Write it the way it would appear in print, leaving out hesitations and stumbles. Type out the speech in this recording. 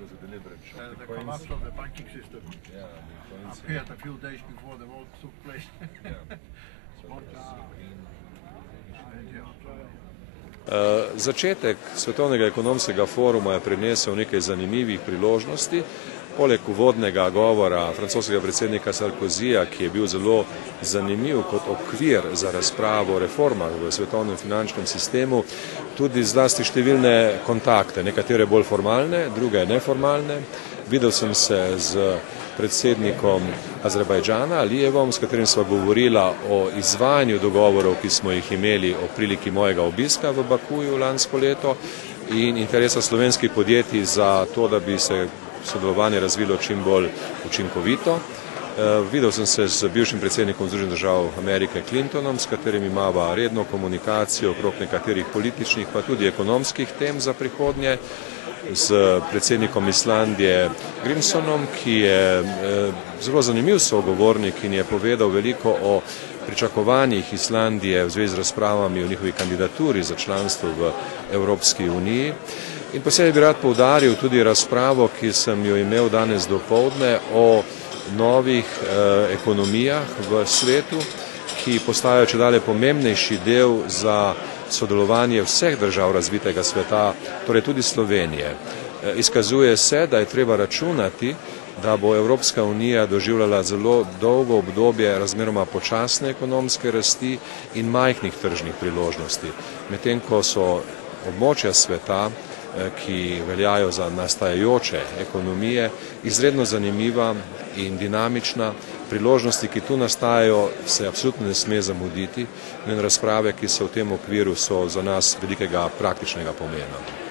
was a deliberate shock. The collapse of the banking system appeared a few days before the vote took place. Začetek Svetovnega ekonomskega foruma je prinesel nekaj zanimivih priložnosti. Poleg uvodnega govora francoskega predsednika Sarkozija, ki je bil zelo zanimiv kot okvir za razpravo o reformah v svetovnem finančnem sistemu, tudi zlasti številne kontakte, nekatere bolj formalne, druge neformalne. Videl sem se z predsednikom Azerbajdžana, Alijevom, s katerim sva govorila o izvajanju dogovorov, ki smo jih imeli o priliki mojega obiska v Bakuju lansko leto in interesa slovenskih podjetij za to, da bi se sodelovanje razvilo čim bolj učinkovito. Videl sem se z bivšim predsednikom Združenih držav Amerike Clintonom, s katerim imava redno komunikacijo okrog nekaterih političnih pa tudi ekonomskih tem za prihodnje, s predsednikom Islandije Grimsonom, ki je zelo zanimiv sogovornik in je povedal veliko o pričakovanjih Islandije v zvezi z razpravami o njihovi kandidaturi za članstvo v Evropski uniji. In posebej bi rad poudaril tudi razpravo, ki sem jo imel danes dopoldne o novih ekonomijah v svetu, ki postajajo čedalje pomembnejši del za sodelovanje vseh držav razvitega sveta, torej tudi Slovenije. Izkazuje se, da je treba računati, da bo Evropska unija doživljala zelo dolgo obdobje razmeroma počasne ekonomske rasti in majhnih tržnih priložnosti, medtem ko so območja sveta, ki veljajo za nastajajoče ekonomije, izredno zanimiva in dinamična. Priložnosti, ki tu nastajajo, se absolutno ne sme zamuditi in razprave, ki so v tem okviru, so za nas velikega praktičnega pomena.